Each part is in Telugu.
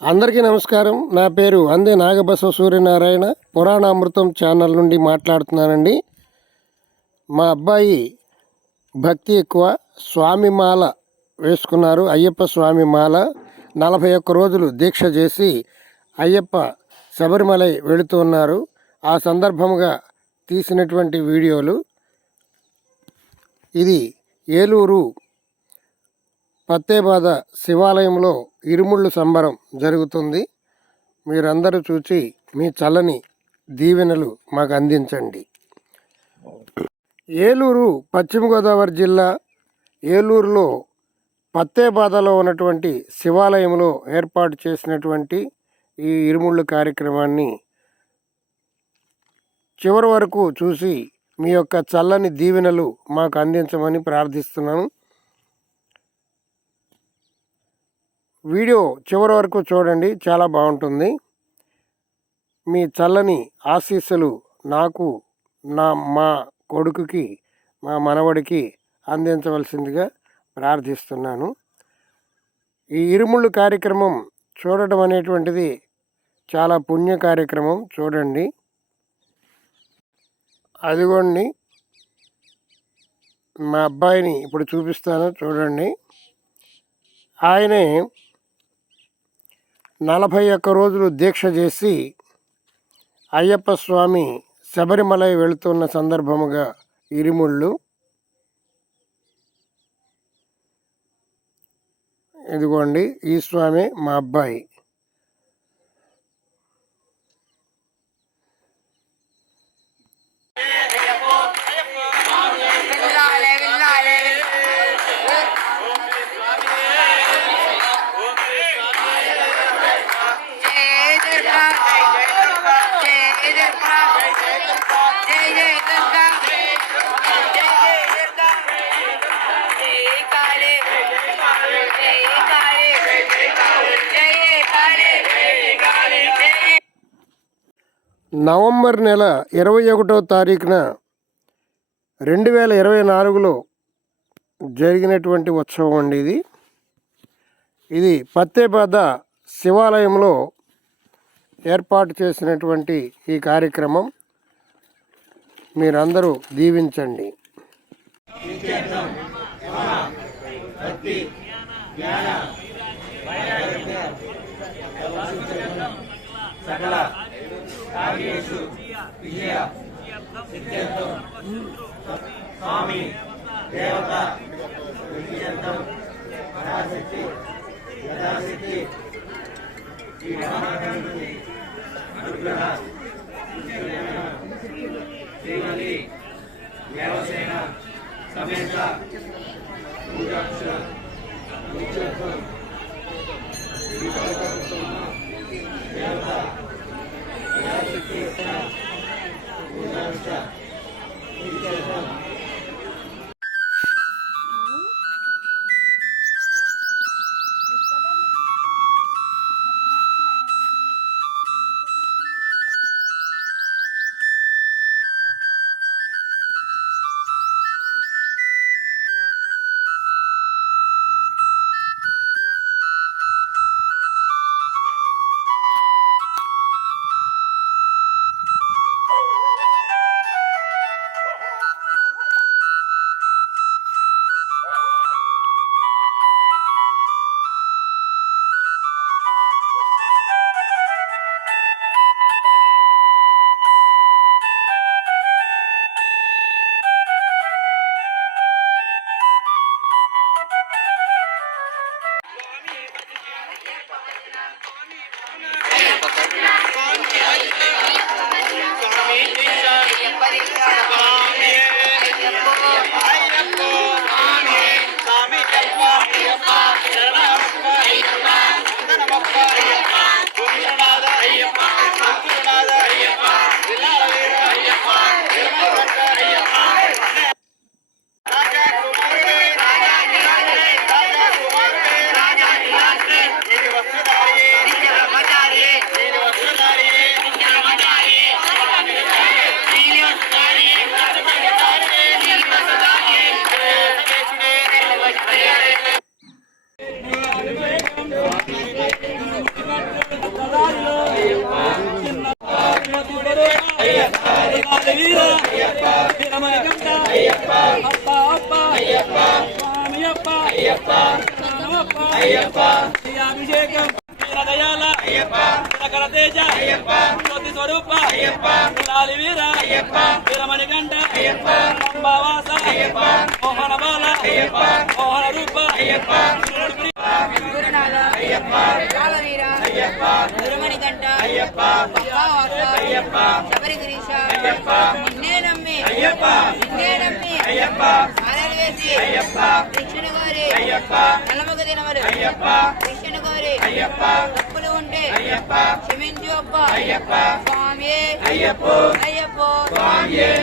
అందరికీ నమస్కారం. నా పేరు అందే నాగబసవ సూర్యనారాయణ. పురాణామృతం ఛానల్ నుండి మాట్లాడుతున్నానండి. మా అబ్బాయి భక్తి ఎక్కువ, స్వామి మాల వేసుకున్నారు. అయ్యప్ప స్వామి మాల 41 రోజులు దీక్ష చేసి అయ్యప్ప శబరిమలై వెళుతూ ఉన్నారు. ఆ సందర్భంగా తీసినటువంటి వీడియోలు. ఇది ఏలూరు పత్తేబాద శివాలయంలో ఇరుముళ్ళు సంబరం జరుగుతుంది. మీరందరూ చూసి మీ చల్లని దీవెనలు మాకు అందించండి. ఏలూరు పశ్చిమ గోదావరి జిల్లా ఏలూరులో పత్తేబాదలో ఉన్నటువంటి శివాలయంలో ఏర్పాటు చేసినటువంటి ఈ ఇరుముళ్ళు కార్యక్రమాన్ని చివరి వరకు చూసి మీ యొక్క చల్లని దీవెనలు మాకు అందించమని ప్రార్థిస్తున్నాను. వీడియో చివరి వరకు చూడండి, చాలా బాగుంటుంది. మీ చల్లని ఆశీస్సులు నాకు, మా కొడుకుకి, మా మనవడికి అందించవలసిందిగా ప్రార్థిస్తున్నాను. ఈ ఇరుముళ్ళు కార్యక్రమం చూడటం అనేటువంటిది చాలా పుణ్య కార్యక్రమం. చూడండి, అదిగోండి మా అబ్బాయిని ఇప్పుడు చూపిస్తాను, చూడండి. ఆయనే 41 రోజులు దీక్ష చేసి అయ్యప్ప స్వామి శబరిమలై వెళుతున్న సందర్భముగా ఇరుముళ్ళు. ఇదిగోండి, ఈ స్వామి మా అబ్బాయి. నవంబర్ నెల 21వ తారీఖున 2024లో జరిగినటువంటి ఉత్సవం అండి ఇది. ఇది పత్తేబాద శివాలయంలో ఏర్పాటు చేసినటువంటి ఈ కార్యక్రమం. మీరందరూ దీవించండి. సకల కార్యేషు విజయ సిద్ధ్యర్థం స్వామి దేవత విజయంతం పరాశక్తి యథాశక్తి ఈ మహాగణపతి అనుగ్రహ శ్రీమతి దేవసేన సమేత పూజాక్ష నిత్యత్వం దేవత యథాశక్తి పూజాక్ష నిత్యత్వం. దయాల దినకర తేజ జ్యోతి స్వరూప లాలి వీర వీరమణి గంట అంబావాస మోహన బాల మోహన రూప దురమణి గంట శబరిగిరీశ నిన్నే నమ్మి సారాలు వేసి కృష్ణుని కోరి నలమగ దినములు కృష్ణుని కోరి తప్పులు ఉంటే క్షమించు అప్ప స్వామి అయ్యప్పో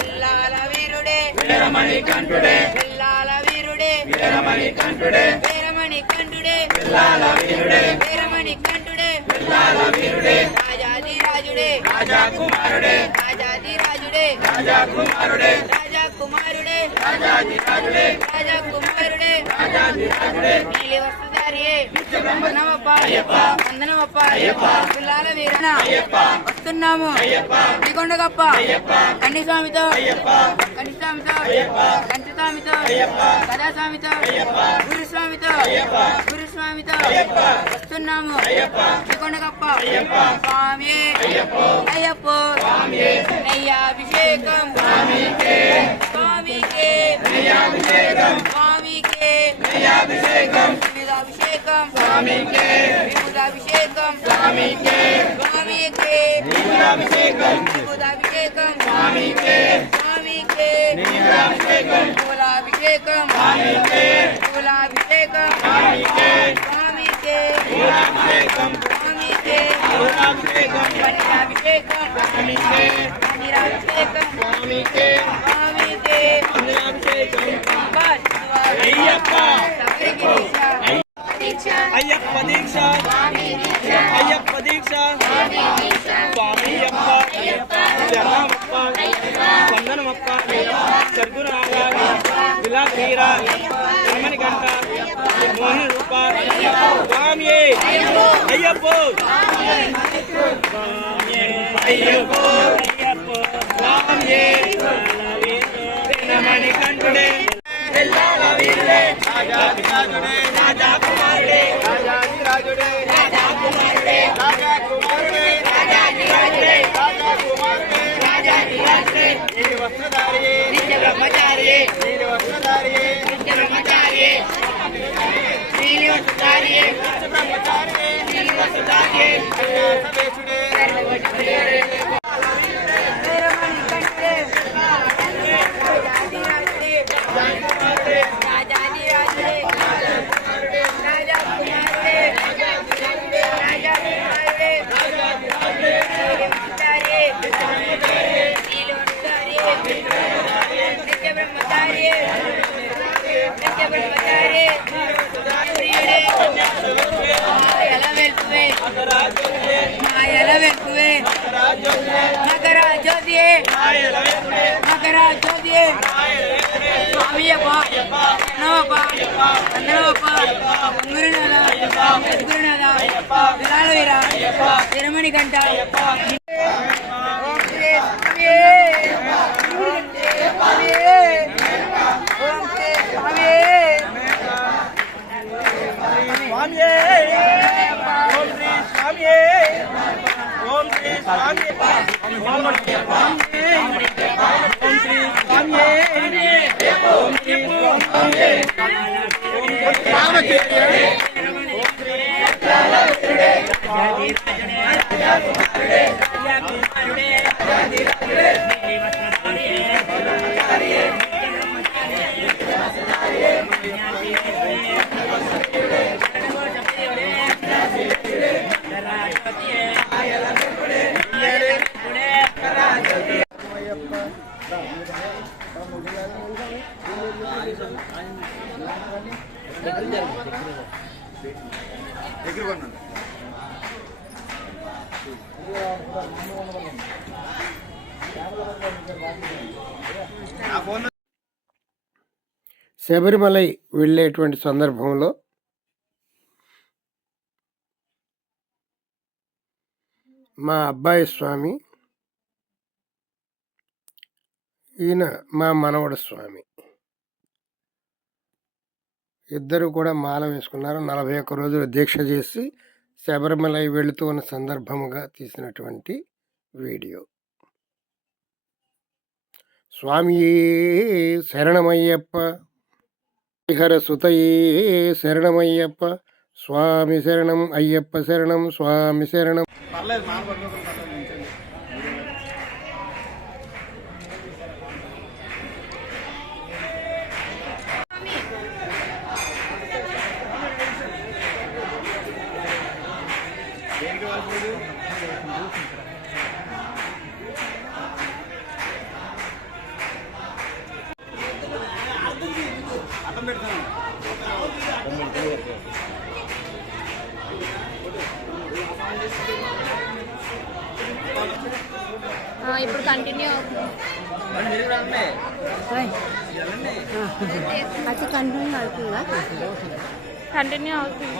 పిల్లాల వీరుడే వీరమణి కంఠుడే పిల్లాల వీరుడే వీరమణి కంఠుడే వీరమణి కంఠుడే పిల్లాల వీరుడే వీరమణి కంఠుడే పిల్లాల వీరుడే రాజాది రాజుడే రాజా కుమారుడే రాజాది రాజుడే రాజా కుమారుడే రాజా కుమారుడే రాజాది రాజుడే రాజా కుమారుడే రాజాది రాజుడే నీలి వస్త్రధారియే వందనమప్ప వందనమప్ప పిల్లాల వీరన వస్తున్నాము శ్రీకొండగప్ప కన్నిస్వామితో కన్నిస్వామితో కంఠస్వామితో కథాస్వామితో గురుస్వామితో వస్తున్నాము శ్రీకొండగప్ప స్వామి అయ్యప్పో నయ్యాభిషేకం స్వామికే విముదాభిషేకం స్వామికే విముదాభిషేకం స్వామికే విముదాభిషేకం స్వామికే కులాభిషేకం కులాభిషేకం స్వామికే పన్నీరాభిషేకం అయ్యప్ప దీక్ష అయ్యప్ప దీక్ష స్వామి అయ్యప్ప శరణమప్ప వందనమప్ప సద్గురునాథ విలాసీర బ్రహ్మణి గంట మోహిని రూప స్వామి అయ్యప్ప స్వామి బ్రహ్మణి కంఠుడే రాజా కుమారుడే రాజాది రాజుడే రాజా కుమారుడే రాజా కుమారుడే రాజాది రాజుడే రాజా కుమారుడే రాజాది రాజుడే నీలి వస్త్రధారియే నిత్య బ్రహ్మచారియే నీలి వస్త్రధారియే నిత్య బ్రహ్మచారియే నీలి వస్త్రధారియే నిత్య బ్రహ్మచారియే నీలి వస్త్రధారియే సర్వేశుడే విరమణి గంట శబరిమలై వెళ్ళేటువంటి సందర్భంలో మా అబ్బాయి స్వామి, ఈయన మా మనవడు స్వామి, ఇద్దరు కూడా మాల వేసుకున్నారు. 41 రోజులు దీక్ష చేసి శబరిమల వెళుతూ ఉన్న సందర్భముగా తీసినటువంటి వీడియో. స్వామియే శరణమయ్యప్ప, హరిహర సుతయే శరణమయ్యప్ప, స్వామి శరణం అయ్యప్ప శరణం, స్వామి శరణం. పర్లేదు మానపడుతుంది. దేనికి వాడుతుంది అర్థం పెడతాను. ఇప్పుడు కంటిన్యూ అది కంటిన్యూ అవుతుందా? కంటిన్యూ అవుతుంది.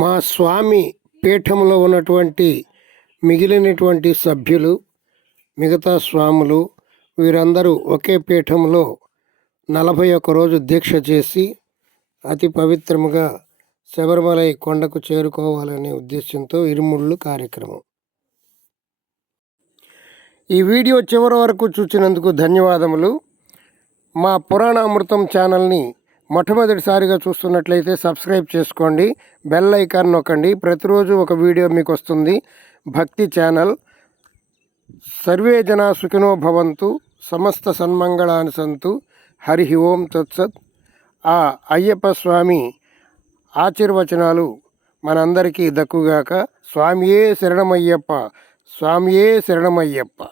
మా స్వామి పీఠంలో ఉన్నటువంటి మిగిలినటువంటి సభ్యులు, మిగతా స్వాములు వీరందరూ ఒకే పీఠంలో 41 రోజు దీక్ష చేసి అతి పవిత్రముగా శబరిమలై కొండకు చేరుకోవాలనే ఉద్దేశంతో ఇరుముళ్ళు కార్యక్రమం. ఈ వీడియో చివరి వరకు చూసినందుకు ధన్యవాదములు. మా పురాణామృతం ఛానల్ని మొట్టమొదటిసారిగా చూస్తున్నట్లయితే సబ్స్క్రైబ్ చేసుకోండి, బెల్ ఐకాన్ నొక్కండి. ప్రతిరోజు ఒక వీడియో మీకు వస్తుంది. భక్తి ఛానల్. సర్వే జనా సుఖినో భవంతు, సమస్త సన్మంగళాని సంతు. హరి ఓం తత్సత్. ఆ అయ్యప్ప స్వామి ఆశీర్వచనాలు మనందరికీ దక్కుగాక. స్వామియే శరణమయ్యప్ప, స్వామియే శరణమయ్యప్ప.